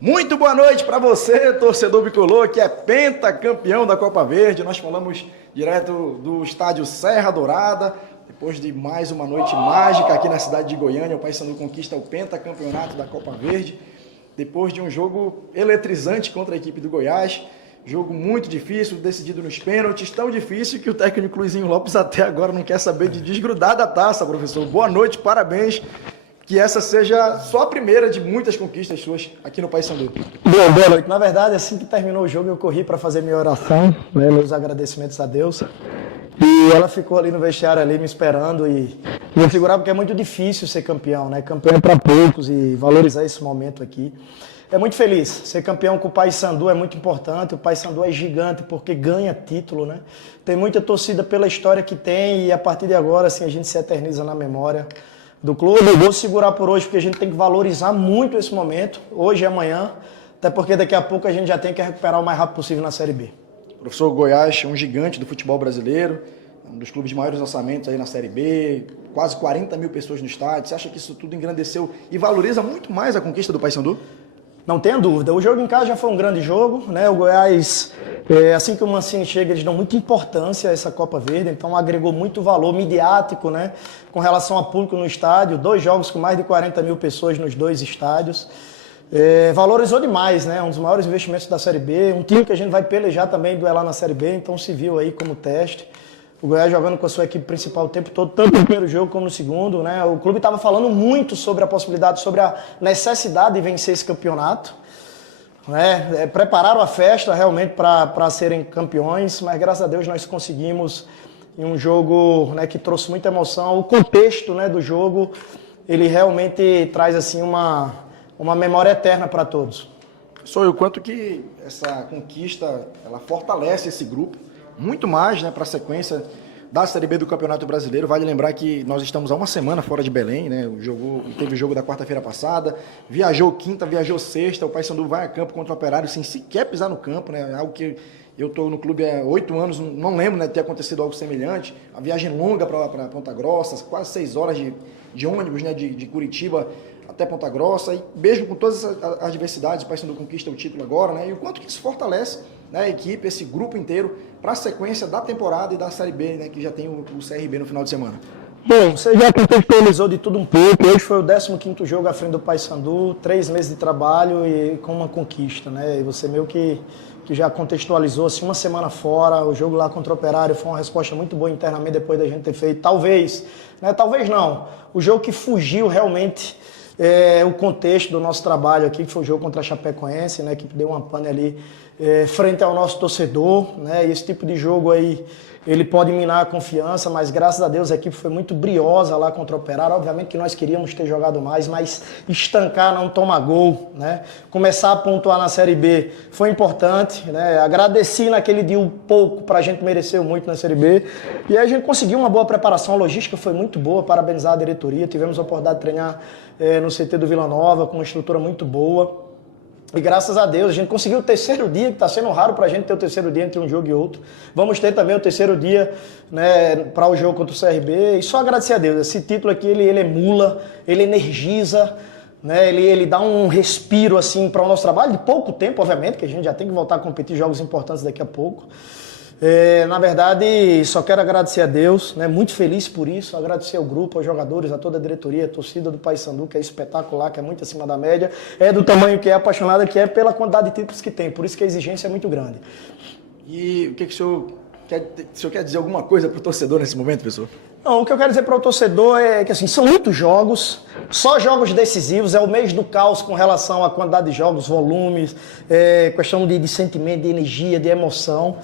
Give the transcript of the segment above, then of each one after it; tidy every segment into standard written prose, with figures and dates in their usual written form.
Muito boa noite para você, torcedor bicolor, que é pentacampeão da Copa Verde. Nós falamos direto do estádio Serra Dourada, depois de mais uma noite mágica aqui na cidade de Goiânia. O Paysandu conquista o pentacampeonato da Copa Verde, depois de um jogo eletrizante contra a equipe do Goiás. Jogo muito difícil, decidido nos pênaltis, tão difícil que o técnico Luizinho Lopes até agora não quer saber de desgrudar da taça, professor. Boa noite, parabéns. Que essa seja só a primeira de muitas conquistas suas aqui no Paysandu. Boa noite. Na verdade, assim que terminou o jogo, eu corri para fazer minha oração, meus agradecimentos a Deus. E ela ficou ali no vestiário ali me esperando e vou segurar porque é muito difícil ser campeão, né? Campeão é para poucos e valorizar esse momento aqui. É muito feliz. Ser campeão com o Paysandu é muito importante. O Paysandu é gigante porque ganha título, né? Tem muita torcida pela história que tem e a partir de agora, assim, a gente se eterniza na memória do clube. Eu vou segurar por hoje porque a gente tem que valorizar muito esse momento, hoje e amanhã, até porque daqui a pouco a gente já tem que recuperar o mais rápido possível na Série B. Professor, Goiás é um gigante do futebol brasileiro, um dos clubes de maiores orçamentos aí na Série B, quase 40 mil pessoas no estádio. Você acha que isso tudo engrandeceu e valoriza muito mais a conquista do Paysandu? Não tenha dúvida. O jogo em casa já foi um grande jogo, né? O Goiás, assim que o Mancini chega, eles dão muita importância a essa Copa Verde, então agregou muito valor midiático, né? Com relação a público no estádio, 2 jogos com mais de 40 mil pessoas nos 2 estádios. Valorizou demais, né? Um dos maiores investimentos da Série B, um time que a gente vai pelejar também, duelar na Série B, então se viu aí como teste. O Goiás jogando com a sua equipe principal o tempo todo, tanto no primeiro jogo como no segundo, né? O clube estava falando muito sobre a possibilidade, sobre a necessidade de vencer esse campeonato, né? Prepararam a festa realmente para serem campeões, mas graças a Deus nós conseguimos em um jogo, né, que trouxe muita emoção. O contexto, né, do jogo, ele realmente traz assim uma memória eterna para todos. Só o quanto que essa conquista ela fortalece esse grupo, muito mais, né, para a sequência da Série B do Campeonato Brasileiro. Vale lembrar que nós estamos há uma semana fora de Belém, né? Teve o jogo da quarta-feira passada, viajou quinta, viajou sexta, o Paysandu vai a campo contra o Operário sem sequer pisar no campo, né? Algo que eu estou no clube há 8 anos, não lembro, né, de ter acontecido algo semelhante. A viagem longa para Ponta Grossa, quase 6 horas de ônibus, né, de Curitiba até Ponta Grossa, e mesmo com todas as adversidades, o Paysandu conquista o título agora, né? E o quanto que isso fortalece, né, a equipe, esse grupo inteiro, para a sequência da temporada e da Série B, né, que já tem o CRB no final de semana. Bom, você já contextualizou de tudo um pouco. Hoje foi o 15º jogo à frente do Paysandu, 3 meses de trabalho e com uma conquista, né? E você meio que já contextualizou, assim, uma semana fora, o jogo lá contra o Operário foi uma resposta muito boa internamente depois da gente ter feito, talvez, né? Talvez não, o jogo que fugiu realmente o contexto do nosso trabalho aqui, que foi o jogo contra a Chapecoense, né, que deu uma pane ali frente ao nosso torcedor, né, e esse tipo de jogo aí, ele pode minar a confiança, mas graças a Deus a equipe foi muito briosa lá contra o Operário. Obviamente que nós queríamos ter jogado mais, mas estancar, não tomar gol, né, começar a pontuar na Série B foi importante, né, agradeci naquele dia um pouco, pra gente mereceu muito na Série B, e aí a gente conseguiu uma boa preparação, a logística foi muito boa, parabenizar a diretoria, tivemos a oportunidade de treinar no CT do Vila Nova, com uma estrutura muito boa. E graças a Deus, a gente conseguiu o 3º dia, que está sendo raro para a gente ter o 3º dia entre um jogo e outro. Vamos ter também o 3º dia, né, para o jogo contra o CRB. E só agradecer a Deus. Esse título aqui, ele emula, ele energiza, né, ele dá um respiro assim, para o nosso trabalho, de pouco tempo, obviamente, que a gente já tem que voltar a competir jogos importantes daqui a pouco. Na verdade, só quero agradecer a Deus, né? Muito feliz por isso, agradecer ao grupo, aos jogadores, a toda a diretoria, a torcida do Paysandu, que é espetacular, que é muito acima da média, é do tamanho que é, apaixonada que é pela quantidade de títulos que tem, por isso que a exigência é muito grande. E o que o senhor quer dizer alguma coisa para o torcedor nesse momento, professor? Não, o que eu quero dizer para o torcedor é que assim, são muitos jogos, só jogos decisivos, é o mês do caos com relação à quantidade de jogos, volumes, questão de sentimento, de energia, de emoção.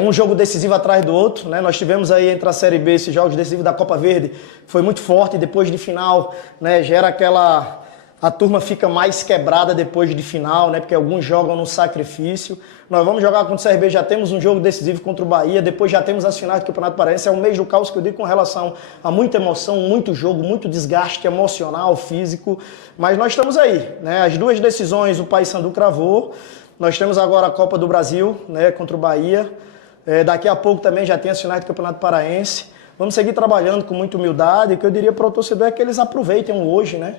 Um jogo decisivo atrás do outro, né? Nós tivemos aí entre a Série B esses jogos decisivos da Copa Verde, foi muito forte, depois de final, né? Gera aquela... A turma fica mais quebrada depois de final, né? Porque alguns jogam no sacrifício. Nós vamos jogar contra o CRB, já temos um jogo decisivo contra o Bahia, depois já temos as finais do Campeonato Paraense. É um mês do caos que eu digo com relação a muita emoção, muito jogo, muito desgaste emocional, físico. Mas nós estamos aí, né? As 2 decisões o Paysandu cravou. Nós temos agora a Copa do Brasil, né, contra o Bahia. Daqui a pouco também já tem as finais do Campeonato Paraense. Vamos seguir trabalhando com muita humildade. O que eu diria para o torcedor é que eles aproveitem hoje, né?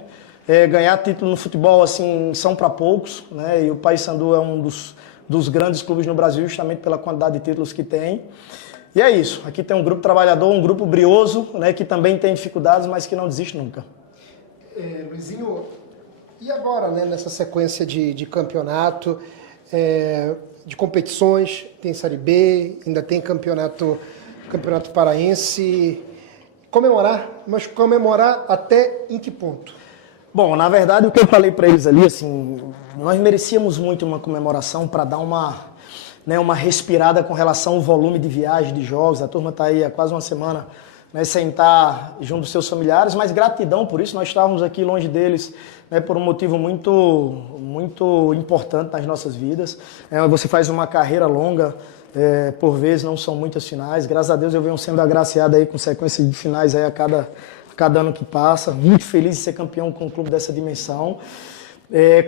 Ganhar título no futebol, assim, são para poucos, né? E o Paysandu é um dos grandes clubes no Brasil, justamente pela quantidade de títulos que tem. E é isso. Aqui tem um grupo trabalhador, um grupo brioso, né? Que também tem dificuldades, mas que não desiste nunca. Luizinho, e agora, né? Nessa sequência de campeonato, de competições, tem Série B, ainda tem campeonato paraense. Comemorar, mas comemorar até em que ponto? Bom, na verdade, o que eu falei para eles ali, assim, nós merecíamos muito uma comemoração para dar uma respirada com relação ao volume de viagem, de jogos. A turma está aí há quase uma semana, né, sem estar junto dos seus familiares, mas gratidão por isso. Nós estávamos aqui longe deles, né, por um motivo muito importante nas nossas vidas. Você faz uma carreira longa, por vezes não são muitas finais. Graças a Deus eu venho sendo agraciado aí com sequência de finais aí a cada ano que passa. Muito feliz de ser campeão com um clube dessa dimensão.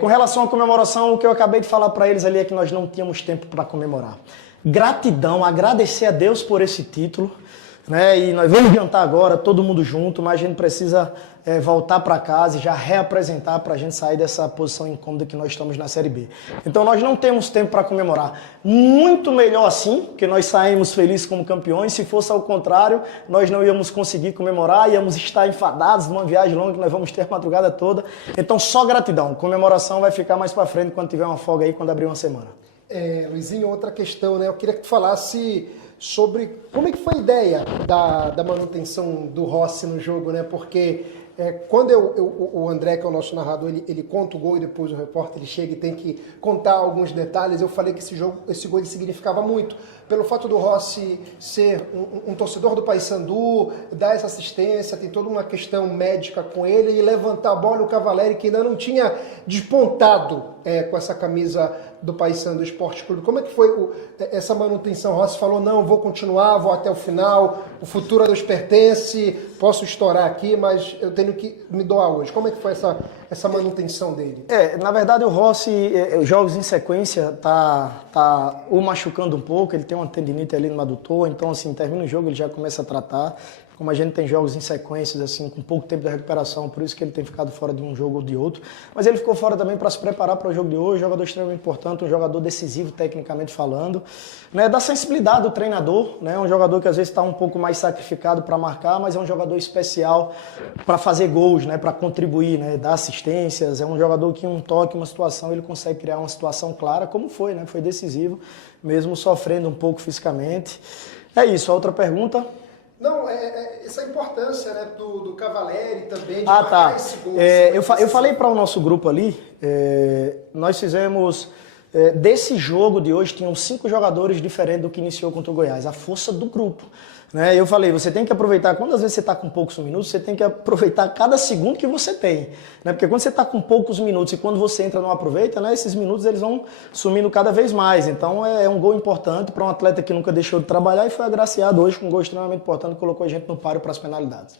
Com relação à comemoração, o que eu acabei de falar para eles ali é que nós não tínhamos tempo para comemorar. Gratidão, agradecer a Deus por esse título, né? E nós vamos jantar agora, todo mundo junto, mas a gente precisa voltar para casa e já reapresentar para a gente sair dessa posição incômoda que nós estamos na Série B. Então nós não temos tempo para comemorar. Muito melhor assim, porque nós saímos felizes como campeões. Se fosse ao contrário, nós não íamos conseguir comemorar, íamos estar enfadados numa viagem longa que nós vamos ter a madrugada toda. Então só gratidão. Comemoração vai ficar mais para frente quando tiver uma folga aí, quando abrir uma semana. Luizinho, outra questão, né? Eu queria que tu falasse sobre como é que foi a ideia da manutenção do Rossi no jogo, né? Porque quando o André, que é o nosso narrador, ele conta o gol e depois o repórter ele chega e tem que contar alguns detalhes, eu falei que esse gol ele significava muito, pelo fato do Rossi ser um torcedor do Paysandu, dar essa assistência, tem toda uma questão médica com ele, e levantar a bola, o Cavalieri, que ainda não tinha despontado com essa camisa do Paysandu Esporte Clube. Como é que foi essa manutenção? O Rossi falou, não, vou continuar, vou até o final, o futuro a Deus pertence, posso estourar aqui, mas eu tenho que me doar hoje. Como é que foi essa manutenção dele? Na verdade o Rossi, jogos em sequência, tá o machucando um pouco, ele tem uma tendinite ali no adutor, então assim, termina o jogo, ele já começa a tratar. Como a gente tem jogos em sequências, assim, com pouco tempo de recuperação, por isso que ele tem ficado fora de um jogo ou de outro. Mas ele ficou fora também para se preparar para o jogo de hoje, um jogador extremamente importante, um jogador decisivo, tecnicamente falando. Né, da sensibilidade do treinador, né, um jogador que às vezes está um pouco mais sacrificado para marcar, mas é um jogador especial para fazer gols, né, para contribuir, né, dar assistências. É um jogador que um toque, uma situação, ele consegue criar uma situação clara, como foi, né, foi decisivo, mesmo sofrendo um pouco fisicamente. É isso, a outra pergunta... Não, essa importância, né, do Cavalieri também, de marcar esse gol. Eu falei para o nosso grupo ali, nós fizemos... desse jogo de hoje, tinham 5 jogadores diferentes do que iniciou contra o Goiás. A força do grupo. Né? Eu falei, você tem que aproveitar, quando às vezes você está com poucos minutos, você tem que aproveitar cada segundo que você tem. Né? Porque quando você está com poucos minutos e quando você entra não aproveita, né, esses minutos eles vão sumindo cada vez mais. Então é um gol importante para um atleta que nunca deixou de trabalhar e foi agraciado hoje com um gol extremamente importante que colocou a gente no páreo para as penalidades.